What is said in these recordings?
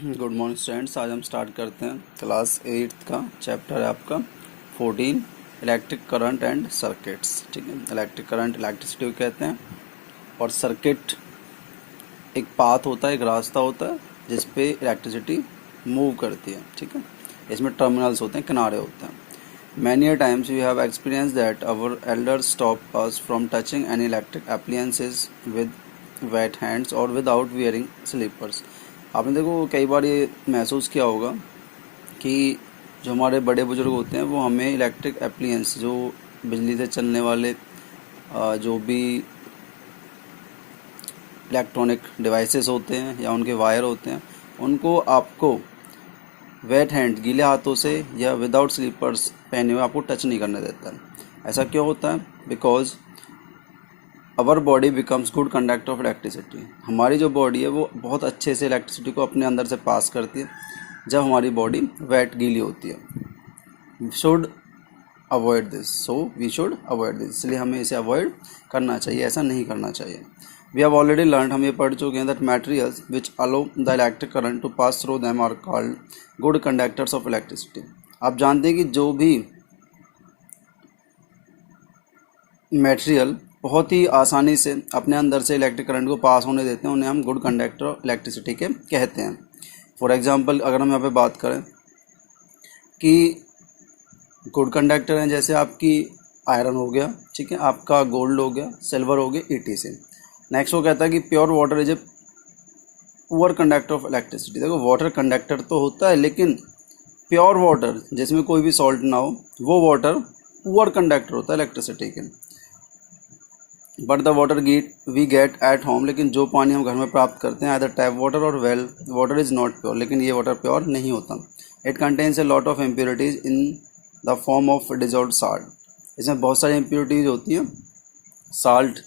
Good morning students. आज हम start करते हैं क्लास 8 का चैप्टर है आपका 14 इलेक्ट्रिक करंट एंड सर्किट्स। ठीक है, इलेक्ट्रिक करंट इलेक्ट्रिसिटी को कहते हैं और सर्किट एक पाथ होता है, एक रास्ता होता है जिस पे इलेक्ट्रिसिटी मूव करती है। ठीक है, इसमें टर्मिनल्स होते हैं, किनारे होते हैं। Many a times we have experience that our elder stop us from touching any electric appliances with wet hands और विदाउट वियरिंग स्लीपर्स। आपने देखो कई बार ये महसूस किया होगा कि जो हमारे बड़े बुजुर्ग होते हैं वो हमें इलेक्ट्रिक एप्लियंस, जो बिजली से चलने वाले जो भी इलेक्ट्रॉनिक डिवाइसेस होते हैं या उनके वायर होते हैं, उनको आपको वेट हैंड, गीले हाथों से या विदाउट स्लीपर्स पहने हुए आपको टच नहीं करने देता है। ऐसा क्यों होता है? Because our body becomes good conductor of electricity. हमारी जो बॉडी है वो बहुत अच्छे से इलेक्ट्रिसिटी को अपने अंदर से पास करती है जब हमारी बॉडी वेट, गीली होती है। Should avoid this, so we should avoid this, इसलिए हमें इसे अवॉइड करना चाहिए, ऐसा नहीं करना चाहिए। वी हैव ऑलरेडी लर्न, हम ये पढ़ चुके हैं, that materials which allow the electric current to pass through them are called good conductors of electricity. आप जानते हैं कि जो भी मटेरियल बहुत ही आसानी से अपने अंदर से इलेक्ट्रिक करंट को पास होने देते हैं, उन्हें हम गुड कंडक्टर ऑफ इलेक्ट्रिसिटी के कहते हैं। फॉर एग्जांपल अगर हम यहाँ पे बात करें कि गुड कंडक्टर हैं, जैसे आपकी आयरन हो गया, ठीक है, आपका गोल्ड हो गया, सिल्वर हो गया, ETC। नेक्स्ट वो कहता है कि pure water is a poor conductor of electricity. देखो वाटर कंडक्टर तो होता है, लेकिन प्योर वाटर जिसमें कोई भी सॉल्ट ना हो, वो वाटर पुअर कंडक्टर होता है इलेक्ट्रिसिटी के। But the water we get at home, लेकिन जो पानी हम घर में प्राप्त करते हैं, आइदर टैप वाटर और well water is not pure, लेकिन ये वाटर प्योर नहीं होता। It contains a lot of impurities in the form of dissolved salt. इसमें बहुत सारी इम्प्योरिटीज़ होती हैं, साल्ट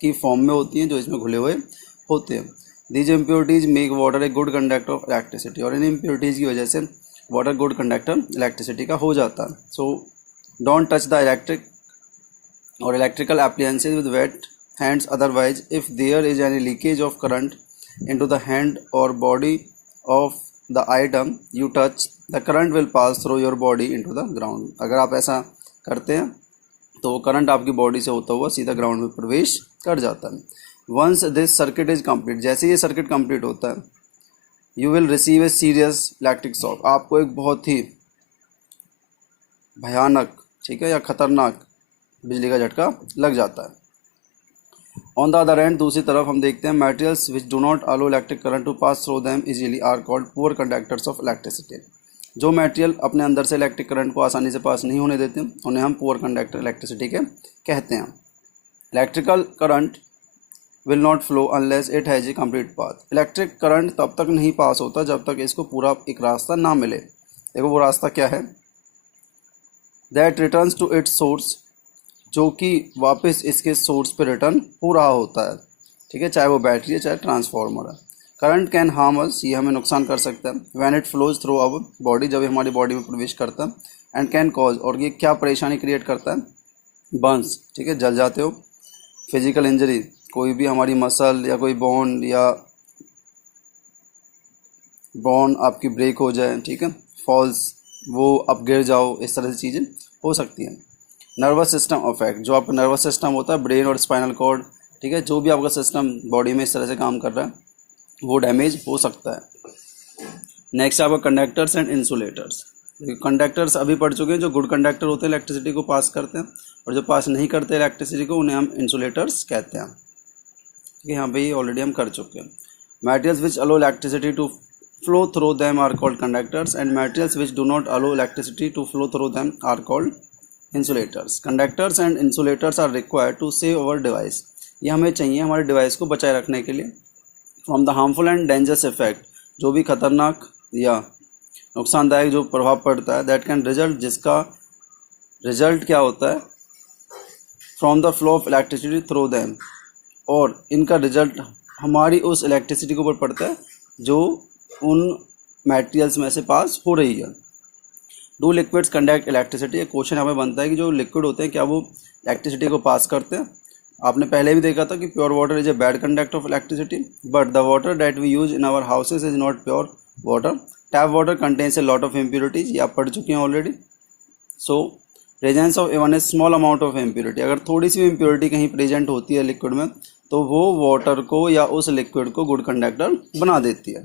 की फॉर्म में होती हैं, जो इसमें घुले हुए होते हैं। These impurities make water a good conductor of electricity, और इन इम्प्योरिटीज़ की वजह से वाटर गुड कंडक्टर इलेक्ट्रिसिटी का हो जाता है। So don't touch the electric or electrical appliances with wet hands, otherwise if there is any leakage of current into the hand or body of the item you touch, the current will pass through your body into the ground। अगर आप ऐसा करते हैं तो वो current आपकी body से होता हुआ सीधा ग्राउंड में प्रवेश कर जाता है। Once this circuit is complete, जैसे ये सर्किट कंप्लीट होता है, you will receive a serious electric shock. आपको एक बहुत ही भयानक, ठीक है, या खतरनाक बिजली का झटका लग जाता है। ऑन द अदर एंड, दूसरी तरफ हम देखते हैं, materials which do not allow electric current to pass through them easily are called poor conductors of electricity. जो मटेरियल अपने अंदर से इलेक्ट्रिक करंट को आसानी से पास नहीं होने देते, उन्हें हम पुअर कंडक्टर इलेक्ट्रिसिटी के कहते हैं। Electrical current will not flow unless it has a complete path. Electric current तब तक नहीं पास होता जब तक इसको पूरा एक रास्ता ना मिले। देखो वो रास्ता क्या है? That returns to its source, जो कि वापस इसके सोर्स पे रिटर्न हो रहा होता है। ठीक है, चाहे वो बैटरी है, चाहे ट्रांसफार्मर है। करंट कैन हार्म अस, ये हमें नुकसान कर सकता है। When it flows through our body, जब हमारी बॉडी में प्रवेश करता है। एंड कैन कॉज, और ये क्या परेशानी क्रिएट करता है? बर्न्स, ठीक है, जल जाते हो। फिजिकल इंजरी, कोई भी हमारी मसल या कोई बोन या बोन आपकी ब्रेक हो जाए, ठीक है, फॉल्स, वो अब गिर जाओ, इस तरह से चीज़ें हो सकती हैं। नर्वस सिस्टम अफेक्ट, जो आपका नर्वस सिस्टम होता है, ब्रेन और स्पाइनल कॉर्ड, ठीक है, जो भी आपका सिस्टम बॉडी में इस तरह से काम कर रहा है, वो डैमेज हो सकता है। नेक्स्ट आपका कंडक्टर्स एंड इंसुलेटर्स। कंडक्टर्स अभी पढ़ चुके हैं, जो गुड कंडक्टर होते हैं इलेक्ट्रिसिटी को पास करते हैं, और जो पास नहीं करते इलेक्ट्रिसिटी को, उन्हें हम इंसुलेटर्स कहते हैं। ठीक है, यहाँ पे ऑलरेडी हम कर चुके हैं। Materials which allow electricity to flow through them are called conductors, and materials which do not allow electricity to flow through them are called insulators. Conductors and insulators are required to save our device, ये हमें चाहिए हमारे device को बचाए रखने के लिए, from the harmful and dangerous effect, जो भी खतरनाक या नुकसानदायक जो प्रभाव पड़ता है, that can result, जिसका रिजल्ट क्या होता है, from the flow of electricity through them, और इनका रिजल्ट हमारी उस इलेक्ट्रिसिटी के ऊपर पड़ता है जो उन मटेरियल्स में से पास हो रही है। डू लिक्विड्स कंडक्ट इलेक्ट्रिसिटी, एक क्वेश्चन हमें बनता है कि जो लिक्विड होते हैं क्या वो इलेक्ट्रिसिटी को पास करते हैं? आपने पहले भी देखा था कि pure water is a bad conductor of electricity, but the water that we use in our houses is not pure water. Tap water contains a lot of impurities, ये आप पढ़ चुके हैं already. So presence of even a small amount of impurity, अगर थोड़ी सी impurity कहीं present होती है लिक्विड में तो वो वाटर को या उस लिक्विड को गुड कंडक्टर बना देती है।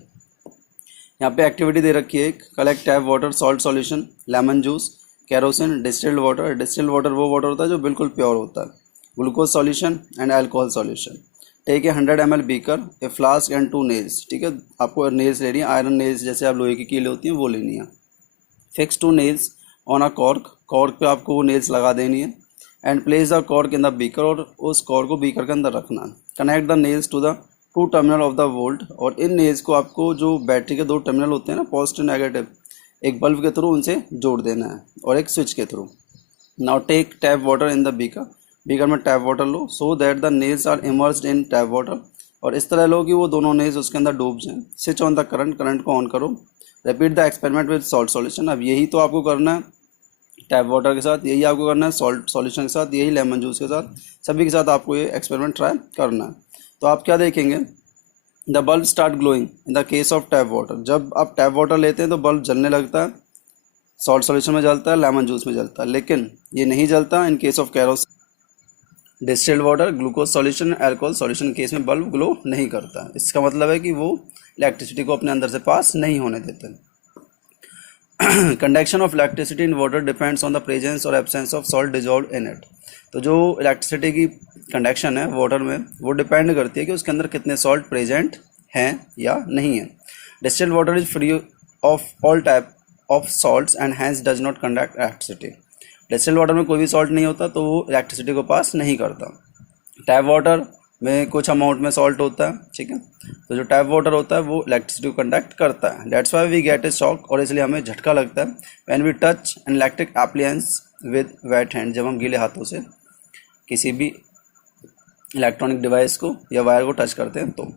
यहाँ पे एक्टिविटी दे रखी है, collect tap water, salt solution, lemon juice, kerosene, distilled water. Distilled water वो वाटर होता है जो बिल्कुल प्योर होता है, glucose solution and alcohol solution. Take a 100 ml beaker, a flask and 2 nails, ठीक है, आपको नेल्स लेनी है, आयरन नेल्स जैसे आप लोहे की कील होती हैं वो लेनी है। Fix 2 nails on a cork, cork पे आपको वो नेल्स लगा देनी है। And place the cork in the beaker, और उस कॉर्क को बीकर के अंदर रखना है। Connect the nails to the 2 terminal of the volt, और इन नेल्स को आपको जो बैटरी के 2 टर्मिनल होते हैं ना, पॉजिटिव नेगेटिव, एक बल्ब के थ्रू उनसे जोड़ देना है और एक स्विच के through. Now take tap water in the beaker, beaker में टैप वाटर लो, so that the nails are immersed in tap water, और इस तरह लो कि वो दोनों नेल्स उसके अंदर डूब जाएं। Switch on the current, current को ऑन करो। Repeat the experiment with salt solution, अब यही तो आपको करना है टैप वाटर के साथ, यही आपको करना है सॉल्ट सॉल्यूशन के साथ, यही लेमन जूस के साथ, सभी के साथ आपको ये एक्सपेरिमेंट ट्राई करना है। तो आप क्या देखेंगे, the bulb start glowing in the case of tap water, जब आप टैप वाटर लेते हैं तो बल्ब जलने लगता है, सॉल्ट सॉल्यूशन में जलता है, लेमन जूस में जलता है, लेकिन ये नहीं जलता in case of kerosene, distilled water, glucose solution, alcohol solution case में बल्ब ग्लो नहीं करता। इसका मतलब है कि वो इलेक्ट्रिसिटी को अपने अंदर से पास नहीं होने देते। Conduction of electricity in water depends on the presence और absence of salt dissolve in it, तो जो इलेक्ट्रिसिटी की कंडक्शन है वाटर में वो डिपेंड करती है कि उसके अंदर कितने सॉल्ट प्रेजेंट हैं या नहीं है। Distilled water is free of all type of salts and hence does not conduct electricity, distilled water में कोई भी सॉल्ट नहीं होता तो वो इलेक्ट्रिसिटी को पास नहीं करता। टैप वाटर में कुछ अमाउंट में सॉल्ट होता है, ठीक है, तो जो टैप वाटर होता है वो इलेक्ट्रिसिटी को कंडक्ट करता है। That's why we get a shock, और इसलिए हमें झटका लगता है when we touch an electric appliance with wet hand, जब हम गीले हाथों से किसी भी इलेक्ट्रॉनिक डिवाइस को या वायर को टच करते हैं। तो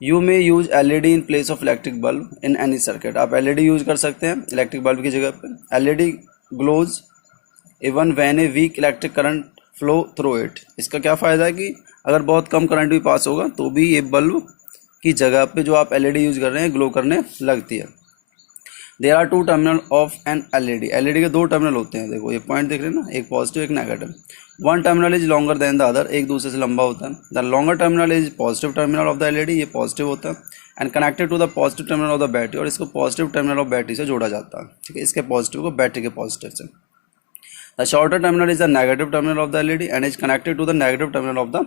you may use LED in place of electric bulb in any circuit, आप एलईडी यूज कर सकते हैं इलेक्ट्रिक बल्ब की जगह पर। LED glows even when a weak electric current flow through it, इसका क्या फ़ायदा है कि अगर बहुत कम करंट भी पास होगा तो भी ये बल्ब की जगह पे जो आप एलईडी यूज़ कर रहे हैं ग्लो करने लगती है। There are 2 terminal of an LED, LED के 2 टर्मिनल होते हैं, देखो ये पॉइंट देख रहे हैं ना, एक पॉजिटिव एक negative. One terminal is longer than the other, एक दूसरे से लंबा होता है। The longer terminal is positive terminal of the LED, ये पॉजिटिव होता है, and connected to the positive terminal of the battery, और इसको पॉजिटिव टर्मिनल ऑफ बैटरी से जोड़ा जाता है, ठीक है, इसके पॉजिटिव को बैटरी के पॉजिटिव से। The shorter terminal is the negative terminal of the LED and is connected to the negative terminal of the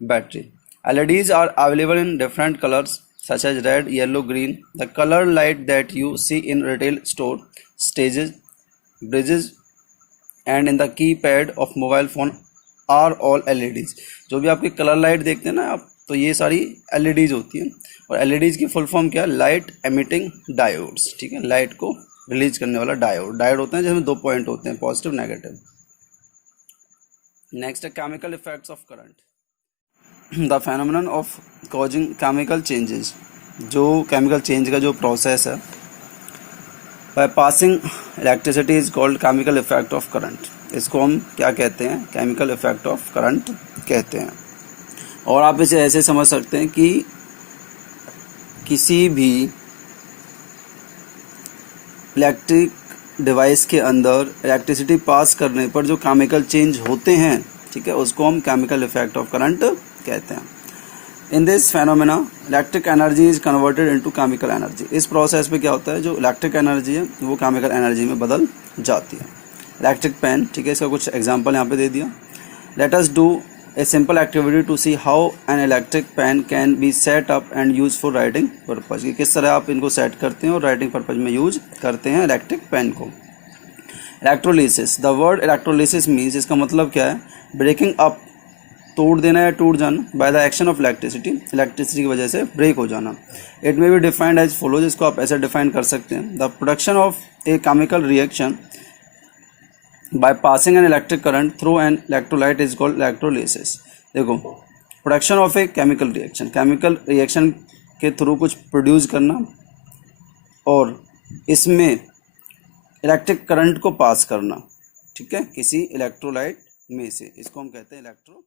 battery. LEDs are available in different colors such as red, yellow, green. The color light that you see in retail store, stages, bridges and in the keypad of mobile phone are all LEDs. जो भी आपकी colour light देखते हैं ना आप, तो ये सारी LEDs होती हैं, और LEDs की फुल फॉर्म क्या है, लाइट एमिटिंग डायोड्स, ठीक है, लाइट को रिलीज करने वाला डायोड। डायोड होते हैं जिसमें 2 पॉइंट होते हैं, पॉजिटिव नेगेटिव। नेक्स्ट है chemical effects of current, the phenomenon of causing chemical changes, जो केमिकल चेंज का जो प्रोसेस है by passing electricity is called chemical effect of current, इसको हम क्या कहते हैं, केमिकल इफेक्ट ऑफ करंट कहते हैं। और आप इसे ऐसे समझ सकते हैं कि किसी भी इलेक्ट्रिक डिवाइस के अंदर इलेक्ट्रिसिटी पास करने पर जो केमिकल चेंज होते हैं, ठीक है, उसको हम केमिकल इफेक्ट ऑफ करंट कहते हैं। In this phenomena electric energy is converted into chemical energy, इस प्रोसेस में क्या होता है, जो इलेक्ट्रिक एनर्जी है वो केमिकल एनर्जी में बदल जाती है। इलेक्ट्रिक पेन, ठीक है, इसका कुछ एग्जांपल यहाँ पे दे दिया। Let us do a simple activity to see how an electric pen can be set up and used for writing purpose, कि किस तरह आप इनको सेट करते हैं और राइटिंग पर्पज में यूज करते हैं इलेक्ट्रिक पेन को। Electrolysis, the word electrolysis means, इसका मतलब क्या है, ब्रेकिंग अप, तोड़ देना या टूट जाना, by the action of electricity, electricity की वजह से ब्रेक हो जाना। It may be defined as follows, इसको आप ऐसे डिफाइन कर सकते हैं, the production of a chemical reaction by passing an electric current through an electrolyte is called electrolysis। देखो, production of a chemical reaction, chemical reaction के through कुछ produce करना और इसमें इलेक्ट्रिक करंट को पास करना, ठीक है, किसी इलेक्ट्रोलाइट में से, इसको हम कहते हैं इलेक्ट्रो